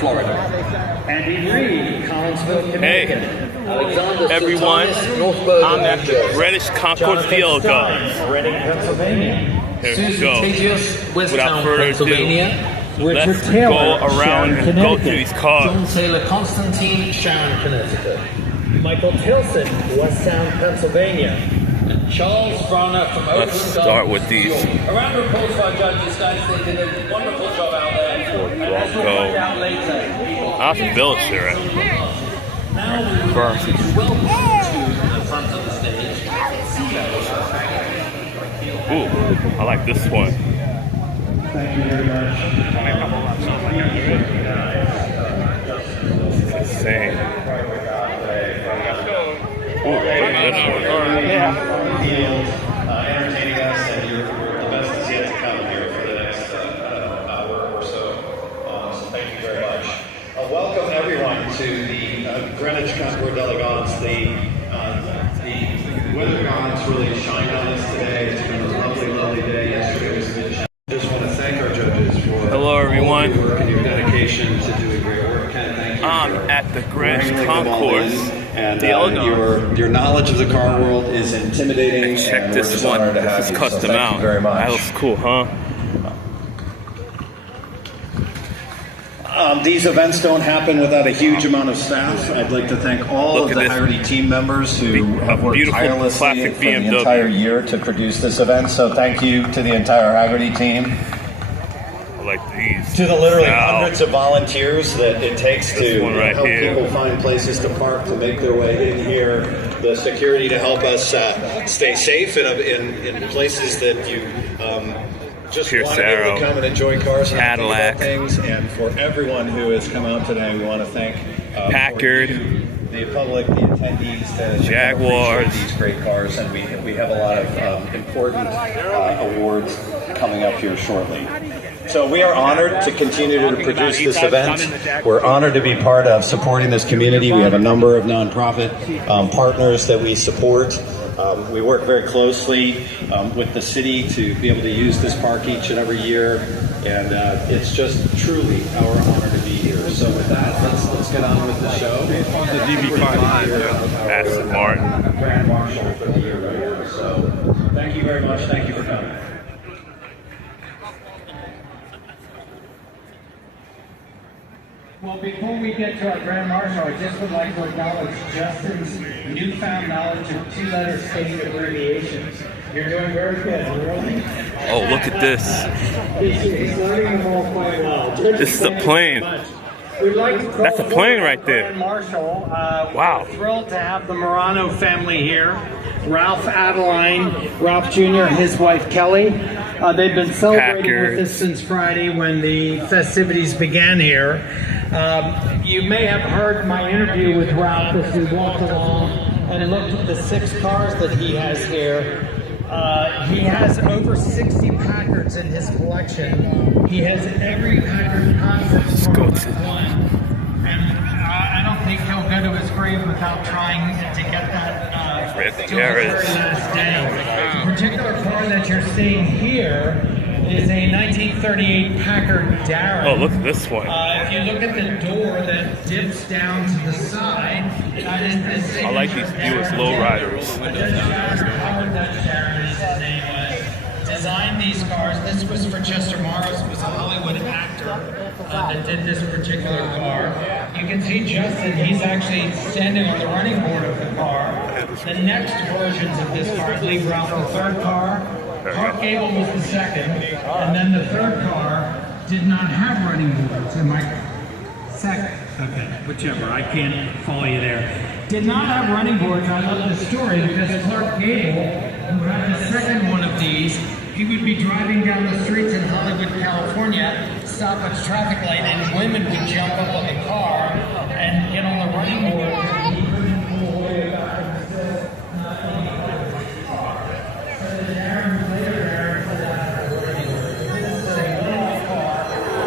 Florida. Andy Reid, Collinsville, Connecticut. Hey, everyone, I'm at the Greenwich Concourse Field Guns. Reading, Pennsylvania. Here we go. Without further ado, Richard let's Taylor, go around Sharon, and go through these cars. John Taylor Constantine, Sharon, Connecticut. Michael Tilson, West Sound, Pennsylvania. And Charles Bronner from Oakland. Let's start with these. A round of applause for our judges, guys. They did a wonderful job out there. And as we'll find out later, That's the village here. now we First. welcome to the front of the stage. Ooh, I like this one. Thank you very much. It's insane. Ooh, look at this one. Entertaining us, and the best is yet to come here for the next hour or so. So thank you very much. Welcome everyone to the Greenwich Concourse d'Elegance. The weather gods really shined on us today. It's been a lovely, lovely day. Yesterday was a bit challenging. I just want to thank our judges for Hello, everyone. all your work and your dedication to doing great work. Ken, thank you. I'm at the Greenwich Concourse. And your knowledge of the car world is intimidating. And check and this one. This is custom out. Thank you very much. That looks cool, huh? These events don't happen without a huge amount of staff. I'd like to thank all of the Haggerty team members who have worked tirelessly for the entire year to produce this event. So thank you to the entire Haggerty team. I like these. To the literally hundreds of volunteers that it takes to help people find places to park, to make their way in here, the security to help us stay safe in places that you just want to be able to come and enjoy cars and Cadillac things. And for everyone who has come out today, we want to thank Packard, the public, the attendees, to Jaguars, these great cars, and we have a lot of important awards coming up here shortly. So we are honored to continue to produce this event. We're honored to be part of supporting this community. We have a number of nonprofit partners that we support. We work very closely with the city to be able to use this park each and every year, and it's just truly our honor to be here. So with that, let's get on with the show. The DB5, Aston Martin. Grand Marshal for the year. So thank you very much. Thank you for coming. Well, before we get to our Grand Marshal, I just would like to acknowledge Justin's newfound knowledge of two-letter state abbreviations. You're doing very good, really. Oh, look at this. He's learning them all quite well. This is a plane. We'd like to That's a plane right there. Grand Marshal. Wow. We're thrilled to have the Morano family here. Ralph Adeline, Ralph Jr., his wife Kelly. They've been celebrating with us since Friday when the festivities began here. You may have heard my interview with Ralph as we walked along and looked at the 6 cars that he has here. He has over 60 Packards in his collection. He has every Packard concept from one. And I don't think he'll go to his grave without trying to get that to his very last day. The particular car that you're seeing here is a 1938 Packard Darren. Oh, look at this one. If you look at the door that dips down to the side, that is the I like these US lowriders. Howard Dutch Darren is his name was. Designed these cars. This was for Chester Morris, who was a Hollywood actor that did this particular car. You can see Justin, he's actually standing on the running board of the car. The next versions of this car, I believe Ralph, the third car, Clark Gable was the second, and then the third car did not have running boards. Am I second? Okay, whichever, I can't follow you there. Did not have running boards. I love this story because Clark Gable, who had the second one of these, he would be driving down the streets in Hollywood, California, stop at a traffic light, and women would jump up on the car and get on the running board. And he couldn't pull away back and forth.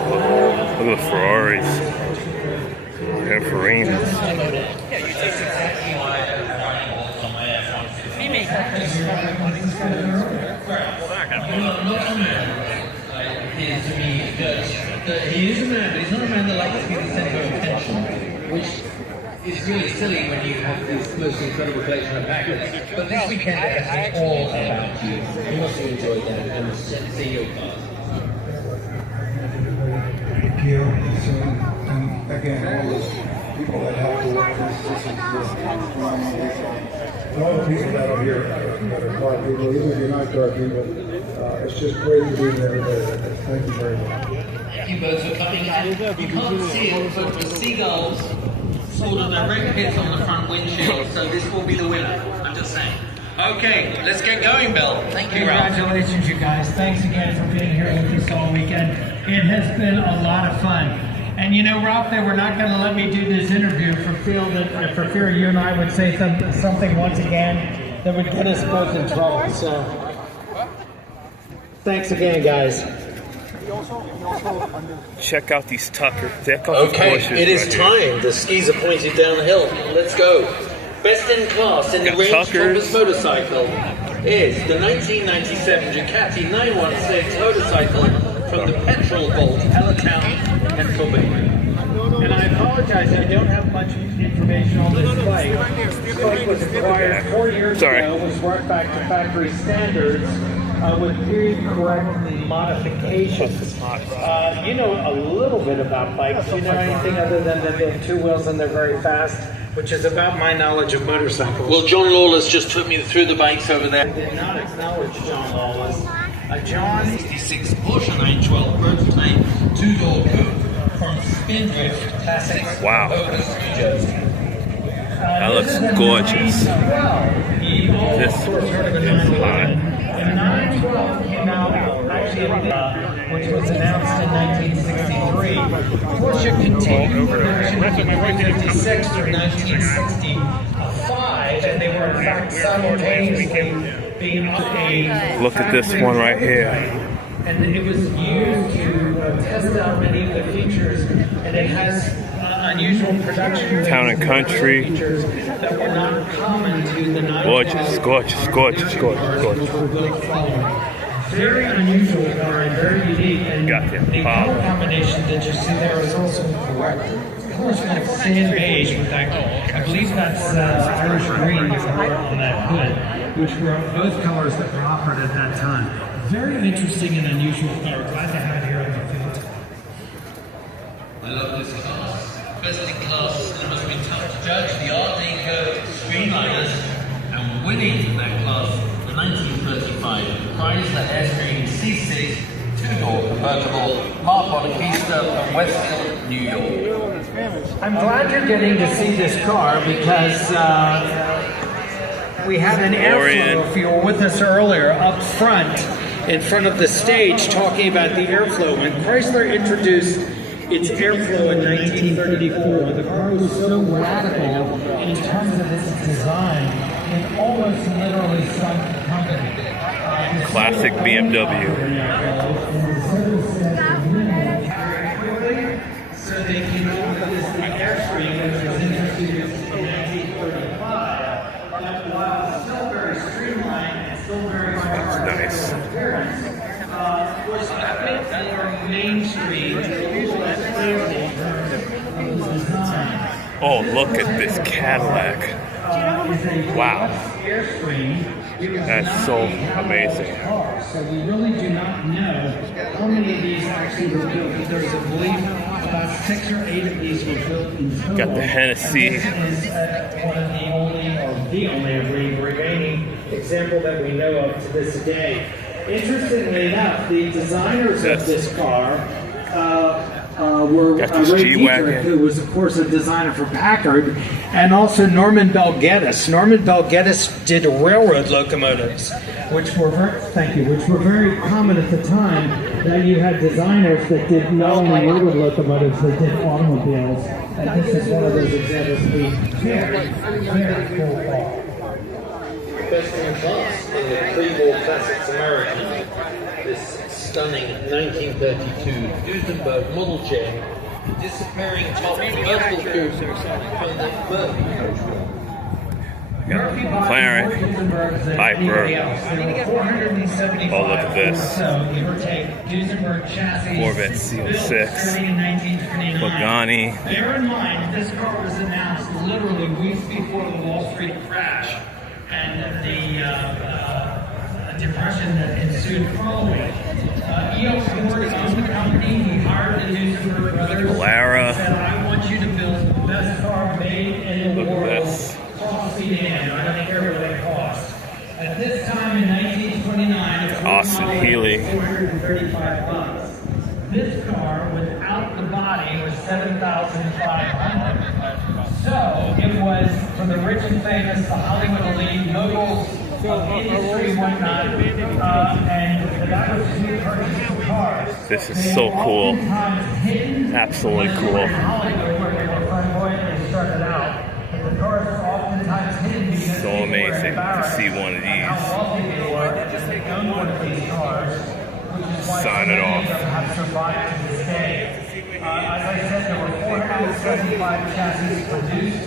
Look at the Ferraris and Farinas. Appears to be Dutch. He is a man, but he's not a man that likes to be the center of attention, which is really silly when you have this most incredible collection of packets. But this weekend it has been all about you. You must have enjoyed that and see your cars. Thank you. So, and again, all the people that have to work this is all the people that are here that are car people, even if you're not car people, it's just great to be there today. Thank you very much. Thank you both for coming out. You can't see it, but the seagulls sort of direct hits on the front windshield, so this will be the winner. I'm just saying. Okay, let's get going, Bill. Thank you, congratulations, you guys. Thanks again for being here with us all weekend. It has been a lot of fun. And you know, Ralph, they were not going to let me do this interview for fear you and I would say something once again that would get us both in trouble. So, thanks again, guys. Check out these Tucker. Okay, it is time. The skis are pointed down the hill. Let's go. Best in class in the Range Rover's motorcycle is the 1997 Ducati 916 motorcycle from the Petrol Vault, Hellertown, Pennsylvania. And I apologize, I don't have much information on this bike. This bike was acquired 4 years ago, was brought back to factory standards with period-correct modifications. You know a little bit about bikes. Do you know anything other than that they have two wheels and they're very fast? Which is about my knowledge of motorcycles. Well, John Lawless just took me through the bikes over there. I did not acknowledge John Lawless. John 66 Porsche 912 prototype two-door coupe from Spindrift Classics. Wow. New Jersey. That looks gorgeous. This is hot. The 912 came out actually, which was announced in 1963. Porsche continued production from 1956 through 1965, and they were in fact simultaneously being a... Look at this one right here. And it was used to test out many of the features, and it has unusual production Town and Country. features that were not common to the 912. Gorgeous. Very unusual car and very unique. And Got the the color combination that you see there is also correct. Of course, like sand beige with that, I believe that's Irish green on that hood, which were both colors that were offered at that time. Very interesting and unusual car. Glad to have it here on the field. I love this class. Best in class, it must be tough to judge the Art Deco Streamliners, and winning that class, the 1935 Chrysler Airstream C6 two-door convertible, marked on a keister from Westfield, New York. I'm glad you're getting to see this car because we had an airflow, if you were with us earlier, up front, in front of the stage, talking about the airflow. When Chrysler introduced its airflow in 1934, the car was so radical in terms of its design, it almost literally sunk the company. Classic BMW. So they came out with this Airstream, which was introduced in 1935. That was still very streamlined and still very Nice. appearance. Was a bit more mainstream, a little less fancy in terms of the design. Oh, look at this Cadillac. Wow. That's so amazing. So we really do not know how many of these actually were built. There's a belief about 6 or 8 of these were built in total. Got the Hennessy. And this is one of the only remaining example that we know of to this day. Interestingly enough, the designers of this car were Ray Dietrich, who was, of course, a designer for Packard, and also Norman Bell Geddes. Norman Bell Geddes did railroad locomotives, which were very common at the time. That you had designers that did not only railroad locomotives, they did automobiles, and this is one of those examples of a very, very cool car. Best in class in the pre-war classics American. This stunning 1932 Duesenberg model chain, disappearing top convertible coupe from the Murphy coachwheel. McLaren, Piper. Oh, look at this. Corvette C06. Pagani. Bear in mind, this car was announced literally weeks before the Wall Street crash and the depression that ensued following. E.O. Ford owned the company. He hired the Duesenberg brothers. Lara. Said, I want you to build the best car made in the world. Cross sedan. I don't care what it costs. At this time in 1929, Austin Healey. $435. This car, without the body, was $7,500. So it was for the rich and famous, the Hollywood elite, moguls of industry and whatnot, and that was who purchased the cars. This is so cool. Absolutely cool. Hollywood, where they were flamboyant, they started out. But the cars are oftentimes hidden because So amazing to see one of these. how wealthy they were, and just they owned one of these cars. Sign it off. Have survived to this day. As I said, there were 475 chassis produced.